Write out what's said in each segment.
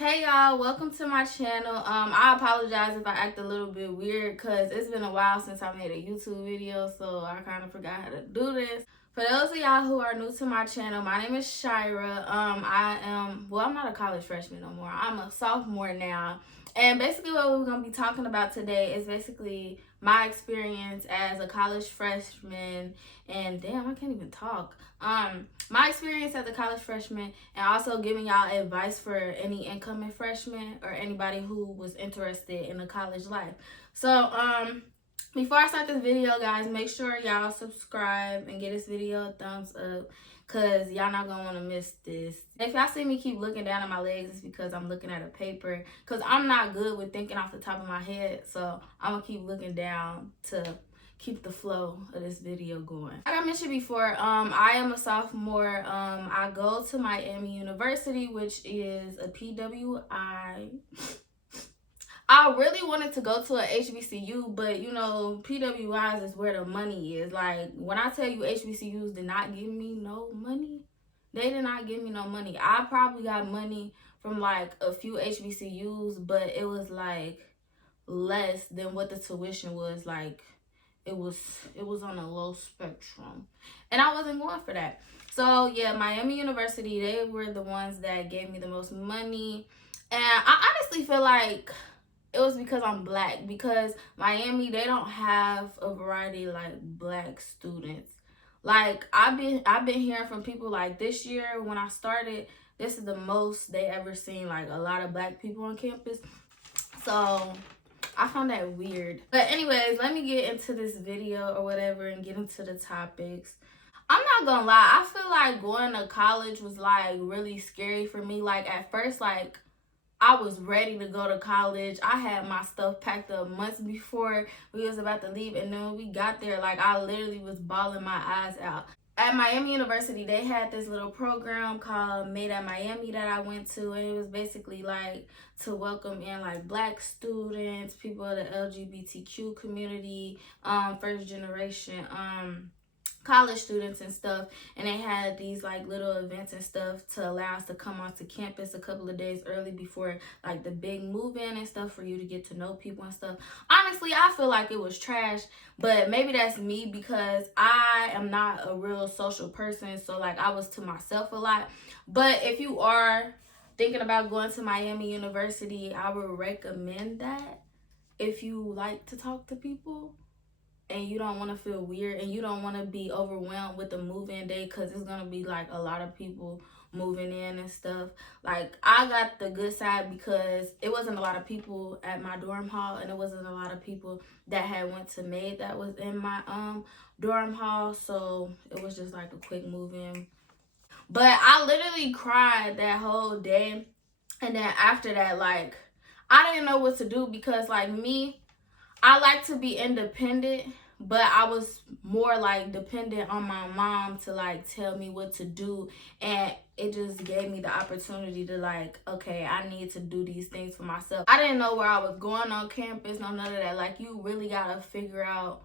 Hey y'all, welcome to my channel. I apologize if I act a little bit weird because it's been a while since I made a YouTube video, so I kind of forgot how to do this. For those of y'all who are new to my channel, my name is Shyra. I'm not a college freshman no more. I'm a sophomore now. And basically what we're going to be talking about today is basically my experience as a college freshman. And damn, I can't even talk. My experience as a college freshman, and also giving y'all advice for any incoming freshmen or anybody who was interested in a college life. So, before I start this video, guys, make sure y'all subscribe and give this video a thumbs up, because y'all not gonna want to miss this. If y'all see me keep looking down at my legs, it's because I'm looking at a paper, because I'm not good with thinking off the top of my head, so I'm gonna keep looking down to keep the flow of this video going. Like I mentioned before, I am a sophomore. I go to Miami University, which is a PWI. I really wanted to go to a HBCU, but you know, PWIs is where the money is. Like, when I tell you HBCUs did not give me no money, they did not give me no money. I probably got money from like a few HBCUs, but it was like less than what the tuition was. Like, it was on a low spectrum, and I wasn't going for that. So yeah, Miami University, they were the ones that gave me the most money. And I honestly feel like it was because I'm black, because Miami, they don't have a variety like black students. Like, I've been hearing from people, like, this year when I started, this is the most they ever seen, like, a lot of black people on campus. So I found that weird. But anyways, let me get into this video or whatever and get into the topics. I'm not gonna lie, I feel like going to college was like really scary for me. Like, at first, like, I was ready to go to college. I had my stuff packed up months before we was about to leave, and then when we got there, like, I literally was bawling my eyes out. At Miami University, they had this little program called Made at Miami that I went to, and it was basically like to welcome in like black students, people of the LGBTQ community, first generation college students and stuff. And they had these like little events and stuff to allow us to come onto campus a couple of days early before like the big move-in and stuff, for you to get to know people and stuff. Honestly, I feel like it was trash, but maybe that's me because I am not a real social person, so like I was to myself a lot. But if you are thinking about going to Miami University, I would recommend that if you like to talk to people and you don't want to feel weird and you don't want to be overwhelmed with the move-in day, because it's going to be like a lot of people moving in and stuff. Like, I got the good side because it wasn't a lot of people at my dorm hall, and it wasn't a lot of people that had went to Maid that was in my dorm hall, so it was just like a quick move-in. But I literally cried that whole day, and then after that, like, I didn't know what to do, because like me, I like to be independent, but I was more like dependent on my mom to like tell me what to do. And it just gave me the opportunity to like, okay, I need to do these things for myself. I didn't know where I was going on campus, no none of that. Like, you really gotta figure out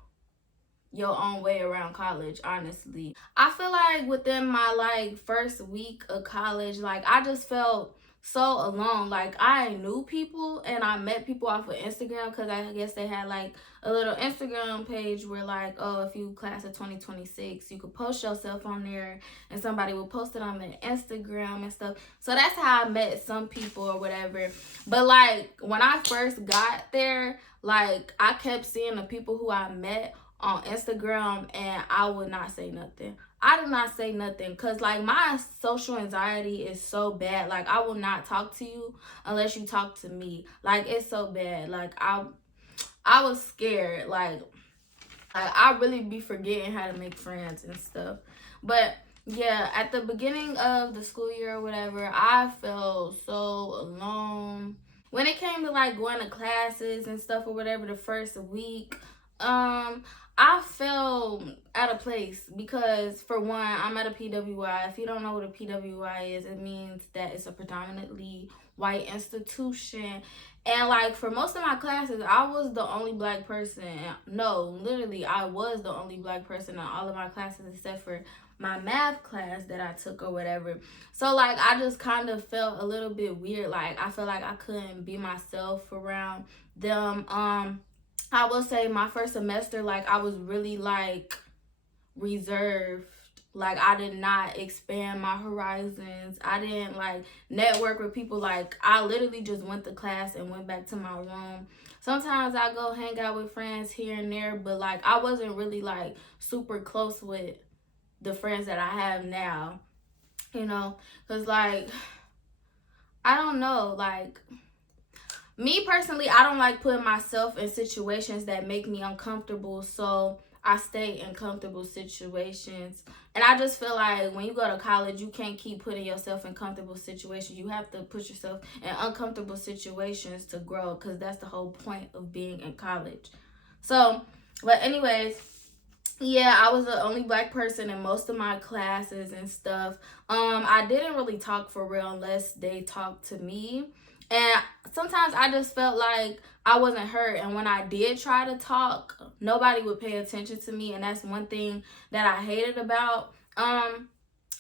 your own way around college, honestly. I feel like within my like first week of college, like, I just felt so alone. Like, I knew people and I met people off of Instagram, because I guess they had like a little Instagram page where like, oh, if you class of 2026, you could post yourself on there and somebody would post it on their Instagram and stuff. So that's how I met some people or whatever. But like, when I first got there, like, I kept seeing the people who I met on Instagram, and I would not say nothing. I did not say nothing, because like, my social anxiety is so bad. Like, I will not talk to you unless you talk to me. Like, it's so bad. Like, I was scared. Like I really be forgetting how to make friends and stuff. But yeah, at the beginning of the school year or whatever, I felt so alone. When it came to like going to classes and stuff or whatever, the first week, I felt out of place, because for one, I'm at a PWI. If you don't know what a PWI is, it means that it's a predominantly white institution. And like, for most of my classes, I was the only black person. No, literally, I was the only black person in all of my classes except for my math class that I took or whatever. So like I just kind of felt a little bit weird. Like I feel like I couldn't be myself around them. I will say my first semester, like I was really like reserved. Like I did not expand my horizons. I didn't like network with people. Like I literally just went to class and went back to my room. Sometimes I go hang out with friends here and there, but like I wasn't really like super close with the friends that I have now, you know, because like I don't know, like me personally, I don't like putting myself in situations that make me uncomfortable, so I stay in comfortable situations. And I just feel like when you go to college, you can't keep putting yourself in comfortable situations. You have to put yourself in uncomfortable situations to grow, because that's the whole point of being in college. So, but anyways, yeah, I was the only black person in most of my classes and stuff. I didn't really talk for real unless they talked to me. And sometimes I just felt like I wasn't heard. And when I did try to talk, nobody would pay attention to me. And that's one thing that I hated about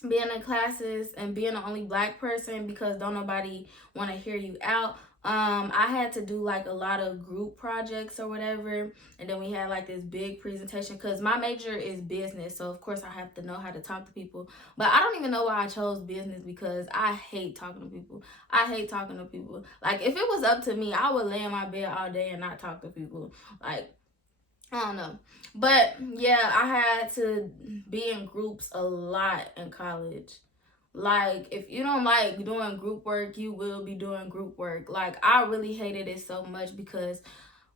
being in classes and being the only black person, because don't nobody want to hear you out. I had to do like a lot of group projects or whatever, and then we had like this big presentation because my major is business, so of course I have to know how to talk to people. But I don't even know why I chose business, because I hate talking to people. I hate talking to people. Like if it was up to me, I would lay in my bed all day and not talk to people. Like I don't know. But yeah, I had to be in groups a lot in college. Like, if you don't like doing group work, you will be doing group work. Like, I really hated it so much because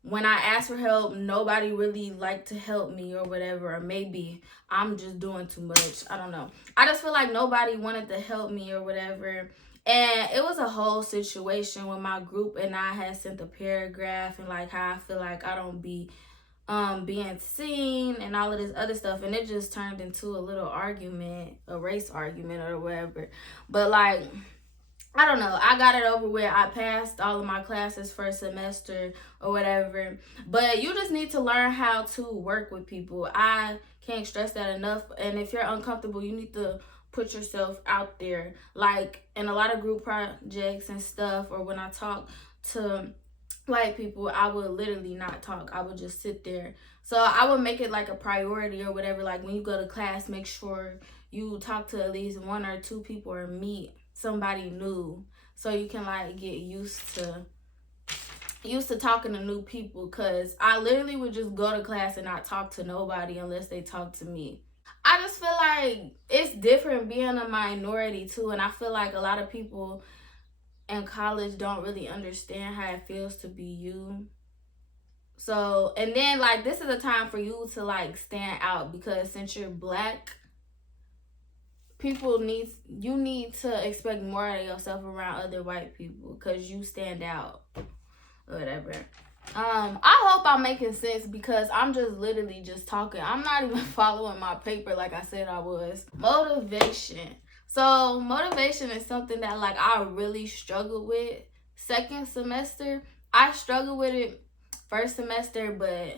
when I asked for help, nobody really liked to help me or whatever. Or maybe I'm just doing too much. I don't know. I just feel like nobody wanted to help me or whatever. And it was a whole situation with my group, and I had sent a paragraph and like how I feel like I don't be being seen and all of this other stuff, and it just turned into a little argument, a race argument or whatever. But like I don't know, I got it over with. I passed all of my classes first semester or whatever. But you just need to learn how to work with people. I can't stress that enough. And if you're uncomfortable, you need to put yourself out there. Like in a lot of group projects and stuff, or when I talk to white people, I would literally not talk. I would just sit there. So I would make it like a priority or whatever. Like when you go to class, make sure you talk to at least one or two people or meet somebody new, so you can like get used to talking to new people. Because I literally would just go to class and not talk to nobody unless they talk to me. I just feel like it's different being a minority too, and I feel like a lot of people in college don't really understand how it feels to be you. So, and then like this is a time for you to like stand out, because since you're black, you need to expect more of yourself around other white people, because you stand out or whatever. I hope I'm making sense, because I'm just literally just talking. I'm not even following my paper like I said I was. Motivation. So motivation is something that like I really struggled with second semester. I struggled with it first semester, but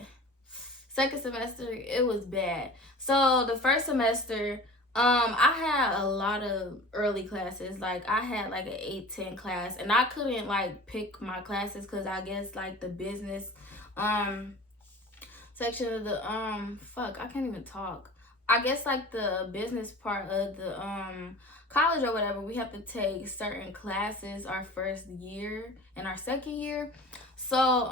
second semester it was bad. So the first semester, I had a lot of early classes. Like I had like an 8-10 class, and I couldn't like pick my classes because I guess like the business section of the I can't even talk. I guess like the business part of the college or whatever, we have to take certain classes our first year and our second year. So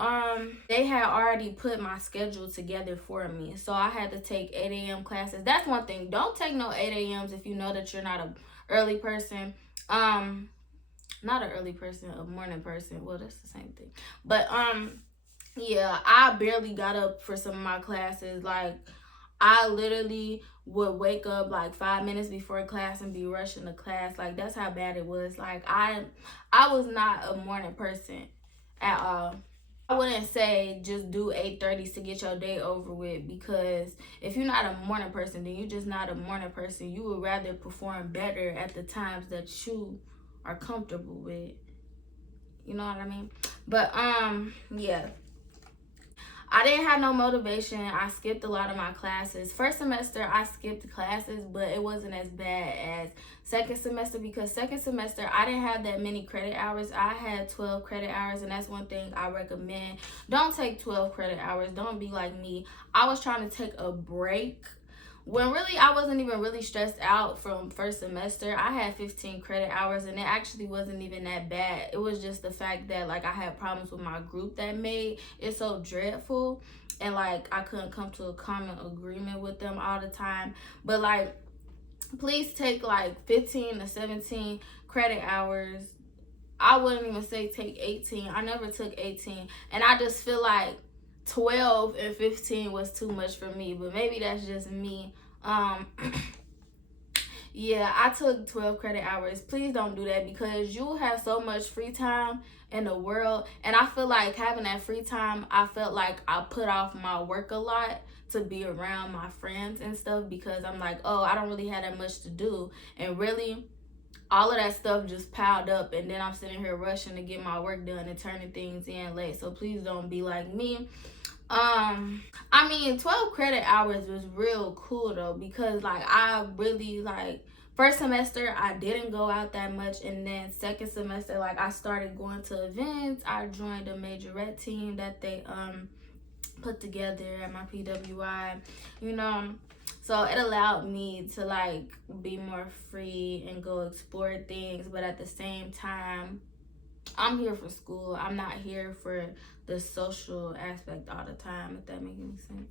they had already put my schedule together for me, so I had to take 8 a.m. classes. That's one thing. Don't take no 8 a.m.s if you know that you're not a early person. Not an early person, a morning person. Well, that's the same thing. But yeah, I barely got up for some of my classes. Like I literally would wake up like 5 minutes before class and be rushing to class. Like that's how bad it was. Like I was not a morning person at all. I wouldn't say just do 8:30 to get your day over with, because if you're not a morning person, then you're just not a morning person. You would rather perform better at the times that you are comfortable with. You know what I mean? But yeah. I didn't have no motivation. I skipped a lot of my classes. First semester, I skipped classes, but it wasn't as bad as second semester, because second semester, I didn't have that many credit hours. I had 12 credit hours, and that's one thing I recommend. Don't take 12 credit hours. Don't be like me. I was trying to take a break when really I wasn't even really stressed out from first semester. I had 15 credit hours, and it actually wasn't even that bad. It was just the fact that like I had problems with my group that made it so dreadful, and like I couldn't come to a common agreement with them all the time. But like, please take like 15 to 17 credit hours. I wouldn't even say take 18. I never took 18, and I just feel like 12 and 15 was too much for me, but maybe that's just me. Yeah, I took 12 credit hours. Please don't do that, because you have so much free time in the world, and I feel like having that free time, I felt like I put off my work a lot to be around my friends and stuff, because I'm like, oh, I don't really have that much to do, and really all of that stuff just piled up, and then I'm sitting here rushing to get my work done and turning things in late. So please don't be like me. I mean, 12 credit hours was real cool though, because like I really like first semester I didn't go out that much, and then second semester like I started going to events. I joined a majorette team that they put together at my PWI, you know. So it allowed me to like be more free and go explore things, but at the same time, I'm here for school. I'm not here for the social aspect all the time, if that makes any sense.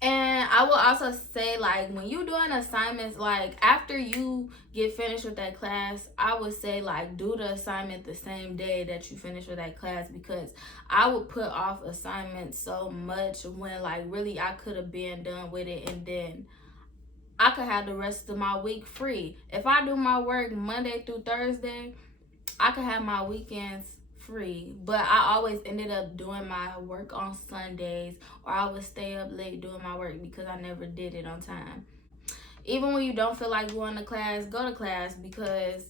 And I will also say, like, when you doing assignments, like, after you get finished with that class, I would say, like, do the assignment the same day that you finish with that class, because I would put off assignments so much when, like, really I could have been done with it, and then I could have the rest of my week free. If I do my work Monday through Thursday, I could have my weekends free. But I always ended up doing my work on Sundays, or I would stay up late doing my work because I never did it on time. Even when you don't feel like going to class, go to class, because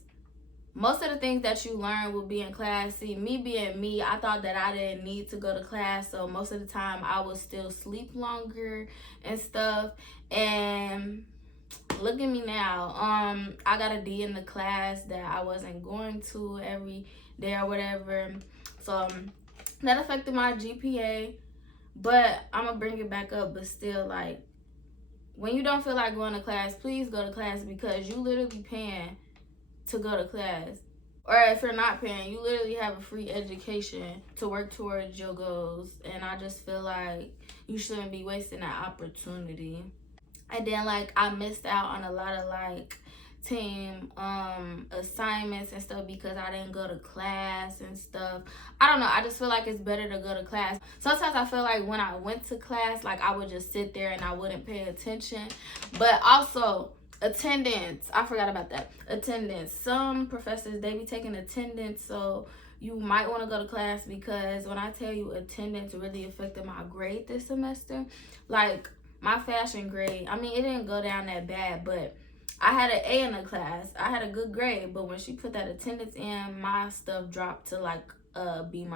most of the things that you learn will be in class. See, me being me, I thought that I didn't need to go to class, so most of the time I would still sleep longer and stuff. And look at me now. I got a D in the class that I wasn't going to every day or whatever, so that affected my GPA. But I'm gonna bring it back up. But still, like, when you don't feel like going to class, please go to class, because you literally paying to go to class. Or if you're not paying, you literally have a free education to work towards your goals. And I just feel like you shouldn't be wasting that opportunity. And then, like, I missed out on a lot of, like, team assignments and stuff because I didn't go to class and stuff. I don't know. I just feel like it's better to go to class. Sometimes I feel like when I went to class, like, I would just sit there and I wouldn't pay attention. But also, attendance. I forgot about that. Attendance. Some professors, they be taking attendance, so you might want to go to class, because when I tell you, attendance really affected my grade this semester. Like, my fashion grade, I mean, it didn't go down that bad, but I had an A in the class. I had a good grade, but when she put that attendance in, my stuff dropped to like a B-.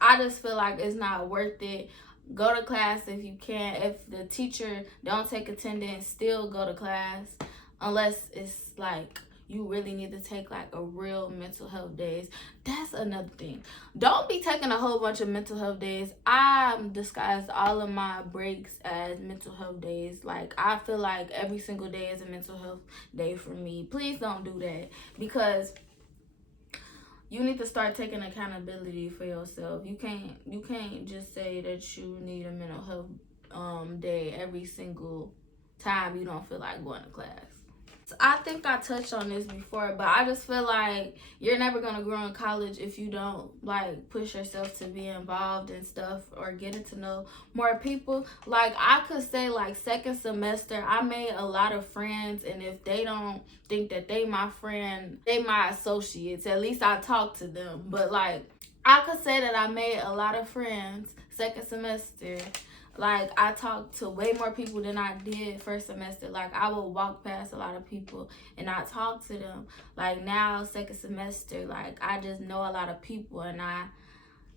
I just feel like it's not worth it. Go to class if you can. If the teacher don't take attendance, still go to class, unless it's like you really need to take like a real mental health days. That's another thing. Don't be taking a whole bunch of mental health days. I disguised all of my breaks as mental health days. Like, I feel like every single day is a mental health day for me. Please don't do that, because you need to start taking accountability for yourself. You can't just say that you need a mental health day every single time you don't feel like going to class. I think I touched on this before, but I just feel like you're never going to grow in college if you don't like push yourself to be involved in stuff or getting to know more people. Like, I could say like second semester, I made a lot of friends, and if they don't think that they my friend, they my associates. At least I talk to them. But like, I could say that I made a lot of friends second semester. Like, I talked to way more people than I did first semester. Like, I would walk past a lot of people and I talk to them. Like, now, second semester, like, I just know a lot of people, and I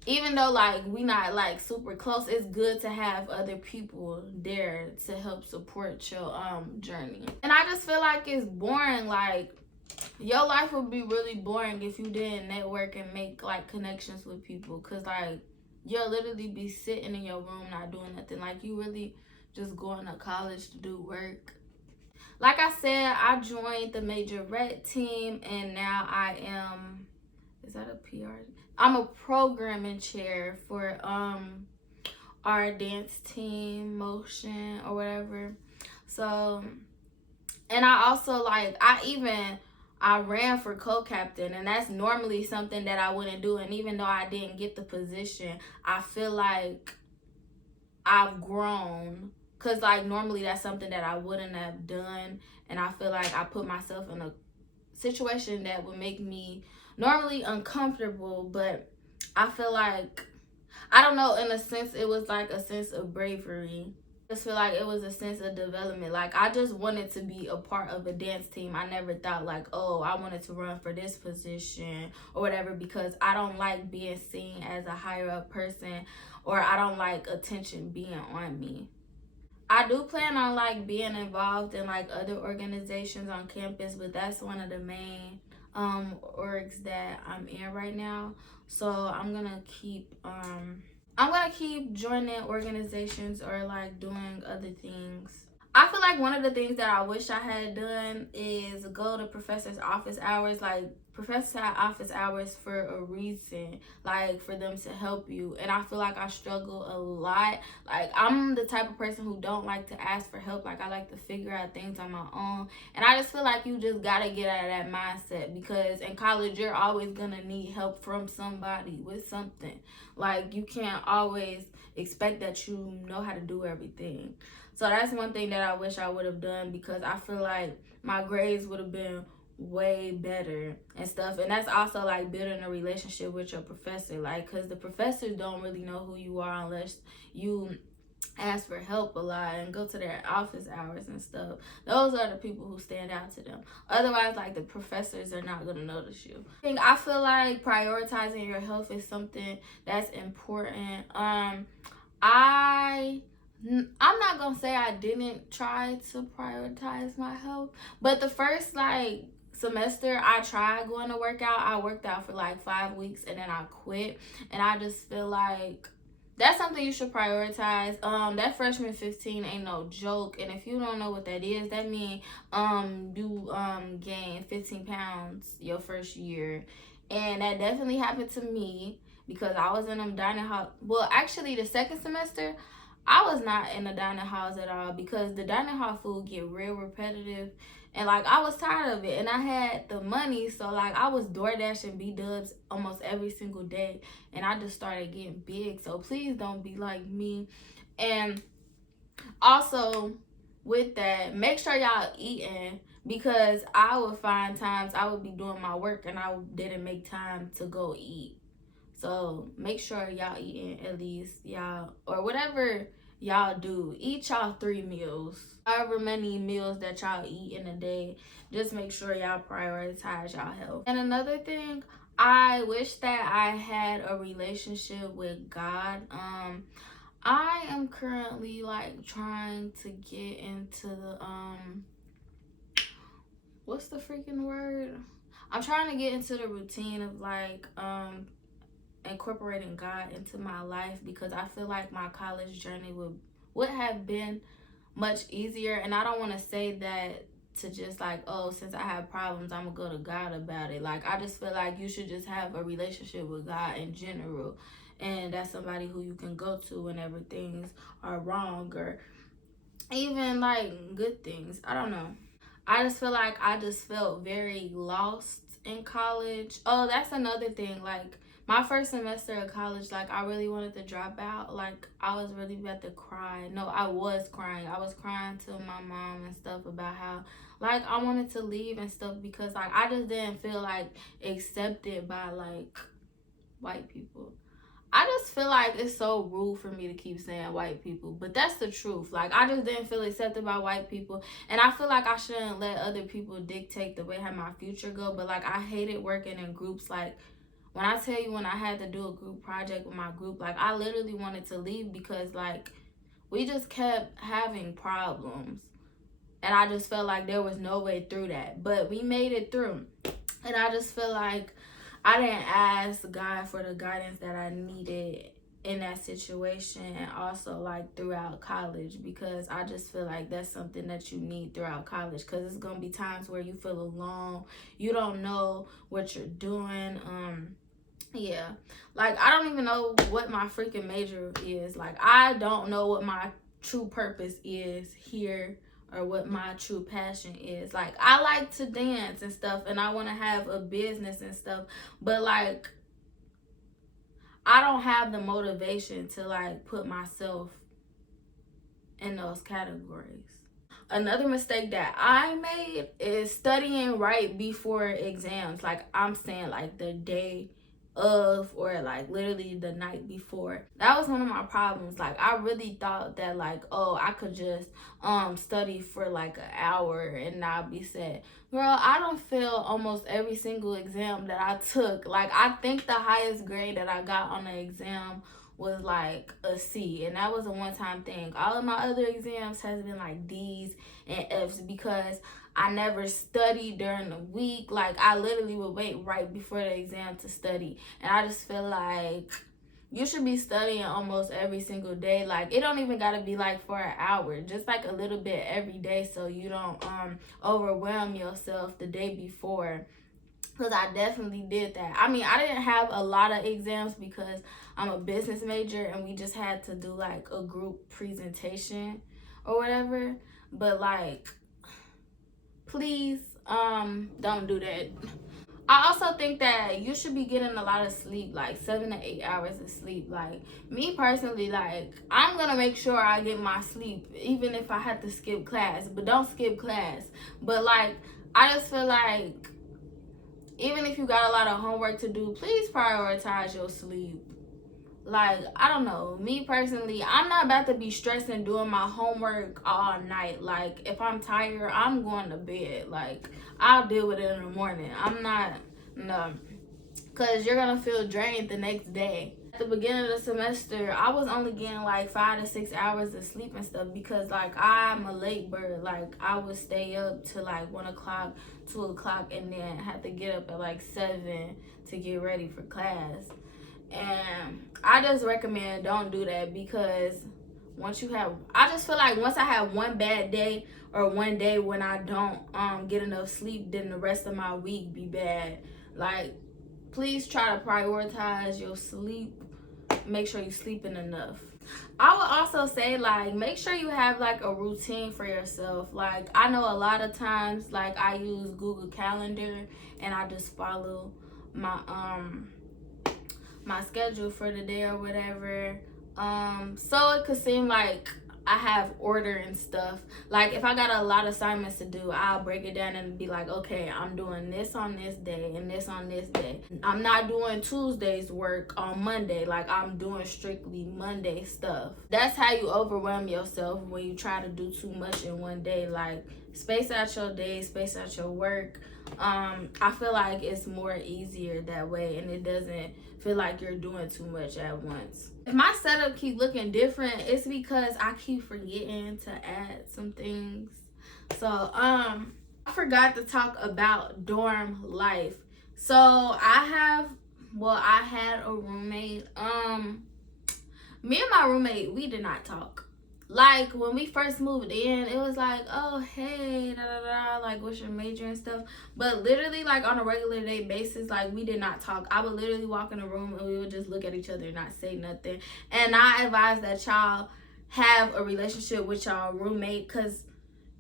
even though like we not like super close, it's good to have other people there to help support your journey. And I just feel like it's boring. Like, your life would be really boring if you didn't network and make like connections with people, because like you'll literally be sitting in your room not doing nothing. Like, you really just going to college to do work. Like I said, I joined the majorette team, and now I am, is that a PR? I'm a programming chair for our dance team, motion or whatever. So, and I also like, I ran for co-captain, and that's normally something that I wouldn't do. And even though I didn't get the position, I feel like I've grown, because like normally that's something that I wouldn't have done. And I feel like I put myself in a situation that would make me normally uncomfortable. But I feel like, I don't know, in a sense it was like a sense of bravery. I just feel like it was a sense of development. Like, I just wanted to be a part of a dance team. I never thought like, oh, I wanted to run for this position or whatever, because I don't like being seen as a higher up person, or I don't like attention being on me. I do plan on like being involved in like other organizations on campus, but that's one of the main orgs that I'm in right now. So I'm gonna keep joining organizations or like doing other things. I feel like one of the things that I wish I had done is go to professor's office hours. Like, professors have office hours for a reason, like for them to help you. And I feel like I struggle a lot. Like, I'm the type of person who don't like to ask for help. Like, I like to figure out things on my own. And I just feel like you just gotta get out of that mindset, because in college you're always gonna need help from somebody with something. Like, you can't always expect that you know how to do everything. So that's one thing that I wish I would have done, because I feel like my grades would have been way better and stuff. And that's also like building a relationship with your professor, like, because the professors don't really know who you are unless you ask for help a lot and go to their office hours and stuff. Those are the people who stand out to them. Otherwise, like, the professors are not going to notice you. I feel like prioritizing your health is something that's important. I'm not gonna say I didn't try to prioritize my health, but the first like semester I tried going to work out. I worked out for like 5 weeks and then I quit. And I just feel like that's something you should prioritize. That freshman 15 ain't no joke. And if you don't know what that is, that means you gain 15 pounds your first year. And that definitely happened to me, because I was in them dining hall. Well, actually the second semester I was not in the dining halls at all, because the dining hall food get real repetitive, and like I was tired of it, and I had the money, so like I was DoorDashing B-dubs almost every single day, and I just started getting big. So please don't be like me. And also with that, make sure y'all eating, because I would find times I would be doing my work and I didn't make time to go eat. So make sure y'all eating at least, y'all, or whatever y'all do, eat y'all 3 meals. However many meals that y'all eat in a day, just make sure y'all prioritize y'all health. And another thing, I wish that I had a relationship with God. I am currently like trying to get into the what's the freaking word? I'm trying to get into the routine of like incorporating God into my life, because I feel like my college journey would have been much easier. And I don't want to say that to just like, oh, since I have problems, I'm gonna go to God about it. Like, I just feel like you should just have a relationship with God in general, and that's somebody who you can go to whenever things are wrong, or even like good things. I don't know. I just feel like I just felt very lost in college. Oh, that's another thing. Like, my first semester of college, like, I really wanted to drop out. Like, I was really about to cry. No, I was crying. I was crying to my mom and stuff about how, like, I wanted to leave and stuff, because, like, I just didn't feel, like, accepted by, like, white people. I just feel like it's so rude for me to keep saying white people, but that's the truth. Like, I just didn't feel accepted by white people, and I feel like I shouldn't let other people dictate the way how my future go. But like, I hated working in groups. Like, when I tell you, when I had to do a group project with my group, like, I literally wanted to leave because, like, we just kept having problems. And I just felt like there was no way through that. But we made it through. And I just feel like I didn't ask God for the guidance that I needed in that situation, and also like throughout college, because I just feel like that's something that you need throughout college, because it's gonna be times where you feel alone, you don't know what you're doing. Yeah, like, I don't even know what my freaking major is. Like, I don't know what my true purpose is here, or what my true passion is. Like, I like to dance and stuff, and I want to have a business and stuff, but like, I don't have the motivation to like put myself in those categories. Another mistake that I made is studying right before exams. Like, I'm saying, like, the day of, or like literally the night before. That was one of my problems. Like, I really thought that, like, oh, I could just study for like an hour and not be set. Girl, I don't fail almost every single exam that I took. Like, I think the highest grade that I got on the exam was like a C, and that was a one-time thing. All of my other exams has been like D's and F's, because I never studied during the week. Like, I literally would wait right before the exam to study. And I just feel like you should be studying almost every single day. Like, it don't even gotta be like for an hour, just like a little bit every day, so you don't overwhelm yourself the day before. Because I definitely did that. I mean, I didn't have a lot of exams because I'm a business major and we just had to do like a group presentation or whatever. But like, please don't do that. I also think that you should be getting a lot of sleep, like 7 to 8 hours of sleep. Like, me personally, like, I'm gonna make sure I get my sleep even if I have to skip class. But don't skip class. But like, I just feel like even if you got a lot of homework to do, please prioritize your sleep. Like, I don't know, me personally, I'm not about to be stressing doing my homework all night. Like, if I'm tired, I'm going to bed. Like, I'll deal with it in the morning. I'm not, no, because you're gonna feel drained the next day. At the beginning of the semester, I was only getting like 5 to 6 hours of sleep and stuff, because like, I'm a late bird. Like, I would stay up to like 1 o'clock, 2 o'clock, and then have to get up at like 7 to get ready for class. And I just recommend don't do that, because once you have, I just feel like once I have one bad day or one day when I don't get enough sleep, then the rest of my week be bad. Like, please try to prioritize your sleep. Make sure you're sleeping enough. I would also say, like, make sure you have like a routine for yourself. Like, I know a lot of times, like, I use Google Calendar and I just follow my my schedule for the day or whatever. So it could seem like I have order and stuff. Like, if I got a lot of assignments to do, I'll break it down and be like, okay, I'm doing this on this day and this on this day. I'm not doing Tuesday's work on Monday. Like, I'm doing strictly Monday stuff. That's how you overwhelm yourself, when you try to do too much in one day. Like, space out your day, space out your work. I feel like it's more easier that way, and it doesn't feel like you're doing too much at once. If my setup keep looking different, it's because I keep forgetting to add some things. So I forgot to talk about dorm life. So I had a roommate. Me and my roommate, we did not talk. Like, when we first moved in, it was like, oh, hey, da da da, like, what's your major and stuff. But literally, like, on a regular day basis, like, we did not talk. I would literally walk in the room and we would just look at each other and not say nothing. And I advise that y'all have a relationship with y'all roommate, because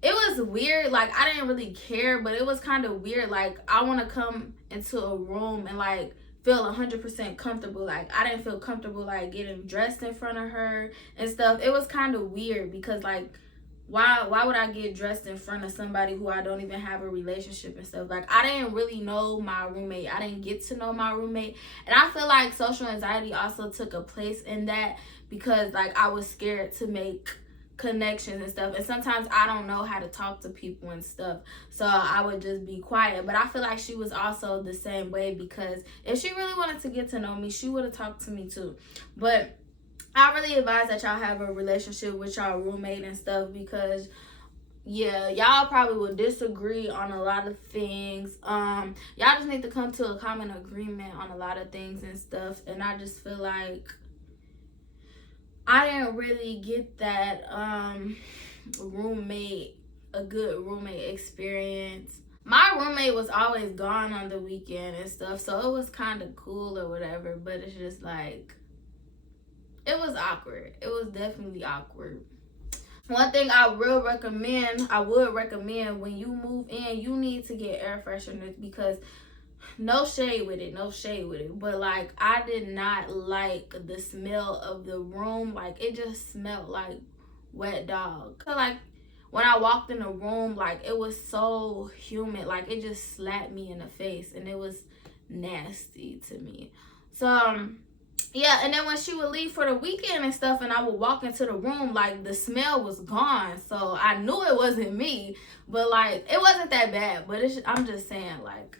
it was weird. Like, I didn't really care, but it was kind of weird. Like, I want to come into a room and like feel 100% comfortable. Like, I didn't feel comfortable like getting dressed in front of her and stuff. It was kind of weird, because like, why would I get dressed in front of somebody who I don't even have a relationship and stuff? Like, I didn't really know my roommate. I didn't get to know my roommate. And I feel like social anxiety also took a place in that, because like, I was scared to make connections and stuff, and sometimes I don't know how to talk to people and stuff, so I would just be quiet. But I feel like she was also the same way, because if she really wanted to get to know me, she would have talked to me too. But I really advise that y'all have a relationship with y'all roommate and stuff, because yeah, y'all probably will disagree on a lot of things. Y'all just need to come to a common agreement on a lot of things and stuff. And I just feel like I didn't really get that a good roommate experience. My roommate was always gone on the weekend and stuff, so it was kind of cool or whatever, but it's just like, it was awkward. It was definitely awkward. One thing I would recommend when you move in, you need to get air fresheners, because no shade with it, but like, I did not like the smell of the room. Like, it just smelled like wet dog. So like, when I walked in the room, like, it was so humid, like it just slapped me in the face, and it was nasty to me. So yeah, and then when she would leave for the weekend and stuff, and I would walk into the room, like, the smell was gone. So I knew it wasn't me, but like, it wasn't that bad. But I'm just saying, like,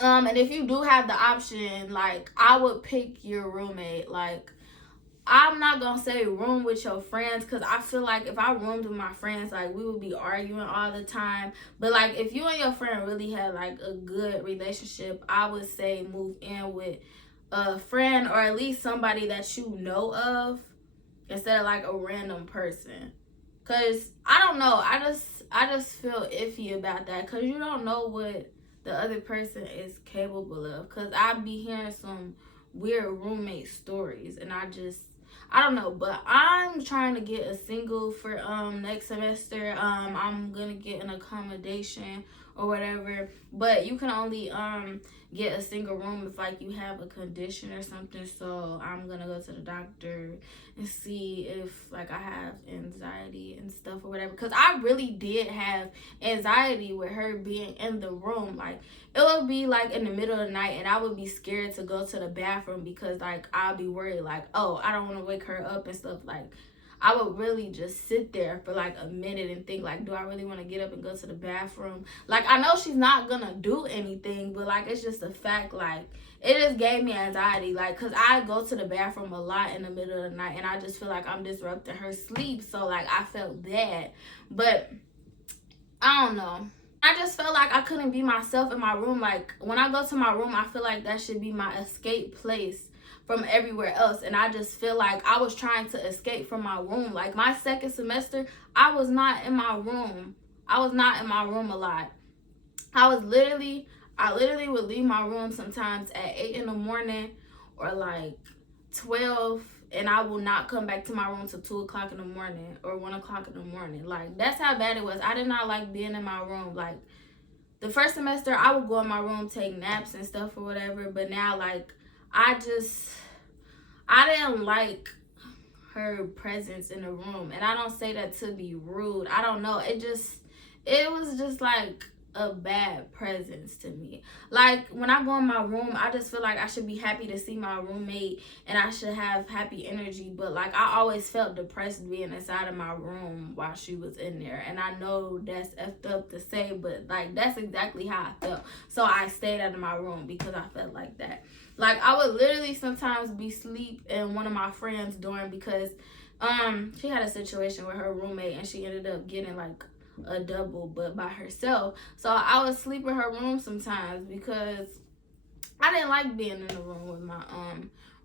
and if you do have the option, like, I would pick your roommate. Like, I'm not gonna say room with your friends, because I feel like if I roomed with my friends, like, we would be arguing all the time. But like, if you and your friend really had like a good relationship, I would say move in with a friend, or at least somebody that you know of, instead of like a random person. Because I don't know, I just feel iffy about that, because you don't know what the other person is capable of. Because I be hearing some weird roommate stories, and I don't know. But I'm trying to get a single for next semester. I'm gonna get an accommodation or whatever, but you can only get a single room if like you have a condition or something. So I'm gonna go to the doctor and see if like I have anxiety and stuff or whatever, because I really did have anxiety with her being in the room. Like, it would be like in the middle of the night, and I would be scared to go to the bathroom, because like, I'll be worried, like, oh, I don't want to wake her up and stuff. Like, I would really just sit there for like a minute and think, like, do I really want to get up and go to the bathroom? Like, I know she's not gonna do anything, but like, it's just a fact. Like, it just gave me anxiety, like, because I go to the bathroom a lot in the middle of the night, and I just feel like I'm disrupting her sleep. So like, I felt bad. But I don't know, I just felt like I couldn't be myself in my room. Like, when I go to my room, I feel like that should be my escape place from everywhere else. And I just feel like I was trying to escape from my room. Like, my second semester, I was not in my room. I was not in my room a lot. I literally would leave my room sometimes at 8 in the morning or like 12, and I will not come back to my room till 2 o'clock in the morning or 1 o'clock in the morning. Like, that's how bad it was. I did not like being in my room. Like, the first semester, I would go in my room, take naps and stuff or whatever, but now, like, I didn't like her presence in the room. And I don't say that to be rude. I don't know. It was just like a bad presence to me. Like, when I go in my room, I just feel like I should be happy to see my roommate, and I should have happy energy. But like, I always felt depressed being inside of my room while she was in there. And I know that's effed up to say, but like, that's exactly how I felt. So I stayed out of my room because I felt like that. Like, I would literally sometimes be asleep in one of my friends' dorm, because she had a situation with her roommate, and she ended up getting like a double, but by herself. So I would sleep in her room sometimes, because I didn't like being in the room with my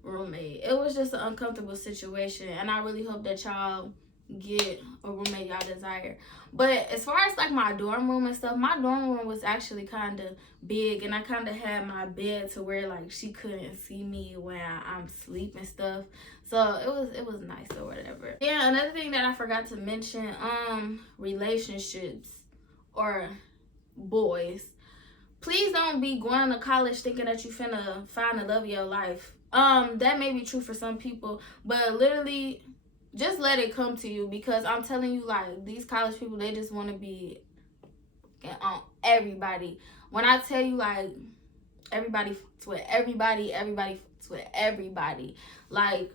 roommate. It was just an uncomfortable situation, and I really hope that y'all get a roommate y'all desire. But as far as like my dorm room and stuff, my dorm room was actually kind of big, and I kind of had my bed to where like she couldn't see me when I'm sleeping and stuff. So it was nice or whatever. Yeah, another thing that I forgot to mention, relationships or boys. Please don't be going to college thinking that you finna find the love of your life. That may be true for some people, but literally just let it come to you, because I'm telling you, like, these college people, they just want to be on everybody. When I tell you, like, everybody fucks with everybody, everybody fucks with everybody. Like,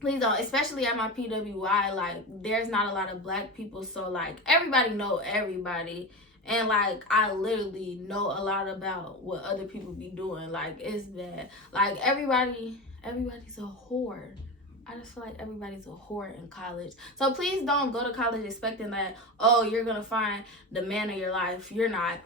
please don't, especially at my PWI, like there's not a lot of black people, so like everybody know everybody, and like I literally know a lot about what other people be doing. Like it's bad. Like everybody's a whore. I just feel like everybody's a whore in college. So please don't go to college expecting that, oh, you're gonna find the man of your life. You're not.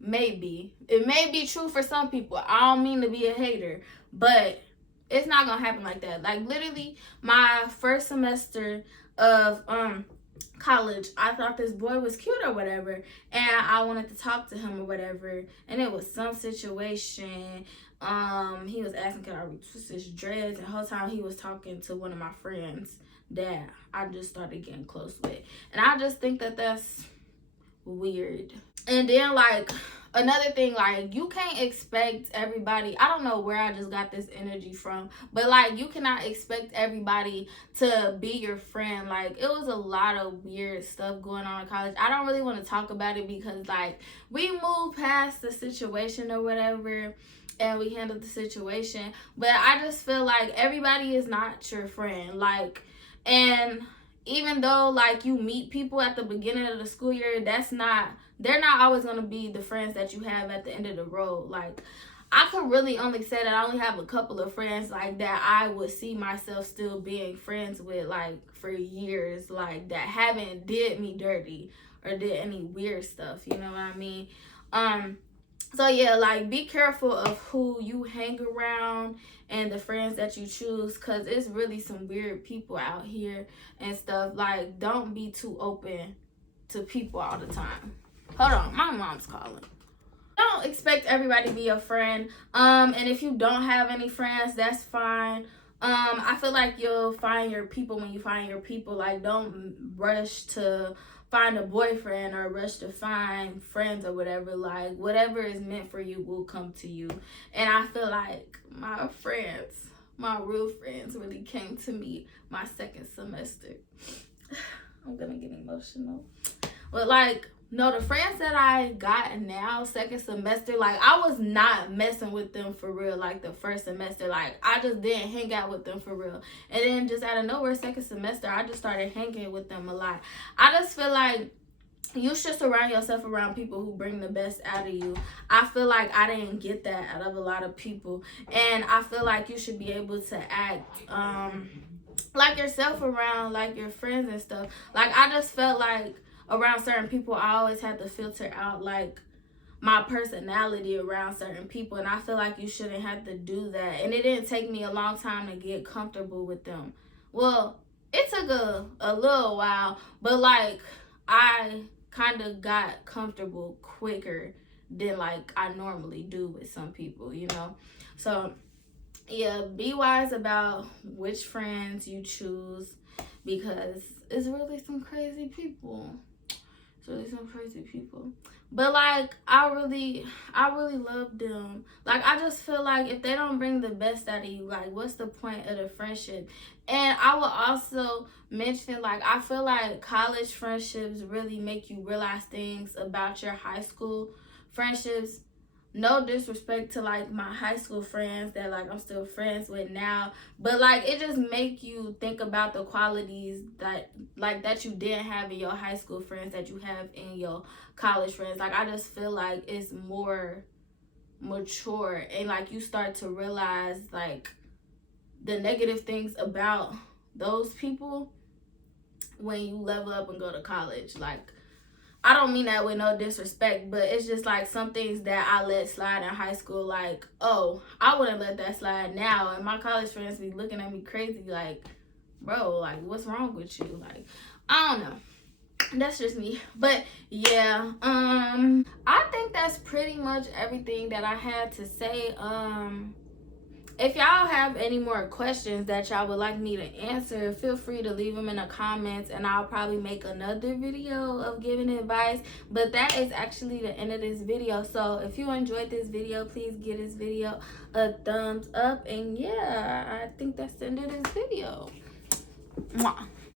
Maybe it may be true for some people. I don't mean to be a hater, but it's not gonna happen like that. Like literally my first semester of college, I thought this boy was cute or whatever, and I wanted to talk to him or whatever, and it was some situation. He was asking could I retwist his dreads, and the whole time he was talking to one of my friends that I just started getting close with, and I just think that that's weird. And then like another thing, like you can't expect everybody, I don't know where I just got this energy from, but like you cannot expect everybody to be your friend. Like it was a lot of weird stuff going on in college. I don't really want to talk about it because like we moved past the situation or whatever and we handled the situation, but I just feel like everybody is not your friend. Like, and even though like you meet people at the beginning of the school year, they're not always going to be the friends that you have at the end of the road. Like I could really only say that I only have a couple of friends like that I would see myself still being friends with like for years, like that haven't did me dirty or did any weird stuff, you know what I mean? So yeah, like be careful of who you hang around and the friends that you choose, because it's really some weird people out here and stuff. Like don't be too open to people all the time. Hold on, my mom's calling. Don't expect everybody to be your friend. And if you don't have any friends, that's fine. I feel like you'll find your people when you find your people. Like don't rush to find a boyfriend or rush to find friends or whatever. Like whatever is meant for you will come to you. And I feel like my friends, my real friends, really came to me my second semester. I'm gonna get emotional, but like no, the friends that I got now second semester, like I was not messing with them for real like the first semester. Like I just didn't hang out with them for real, and then just out of nowhere second semester I just started hanging with them a lot. I just feel like you should surround yourself around people who bring the best out of you. I feel like I didn't get that out of a lot of people, and I feel like you should be able to act like yourself around like your friends and stuff. Like I just felt like around certain people I always had to filter out like my personality around certain people, and I feel like you shouldn't have to do that. And it didn't take me a long time to get comfortable with them. Well, it took a little while, but like I kind of got comfortable quicker than like I normally do with some people, you know. So yeah, be wise about which friends you choose, because it's really some crazy people. Really some crazy people, but like I really love them. Like I just feel like if they don't bring the best out of you, like what's the point of the friendship? And I will also mention, like I feel like college friendships really make you realize things about your high school friendships. No disrespect to like my high school friends that like I'm still friends with now, but like it just make you think about the qualities that like that you didn't have in your high school friends that you have in your college friends. Like I just feel like it's more mature, and like you start to realize like the negative things about those people when you level up and go to college. Like I don't mean that with no disrespect, but it's just like some things that I let slide in high school, like, oh, I wouldn't let that slide now. And my college friends be looking at me crazy like, bro, like, what's wrong with you? Like, I don't know. That's just me. But yeah, I think that's pretty much everything that I had to say. If y'all have any more questions that y'all would like me to answer, feel free to leave them in the comments, and I'll probably make another video of giving advice. But that is actually the end of this video. So if you enjoyed this video, please give this video a thumbs up. And yeah, I think that's the end of this video. Mwah.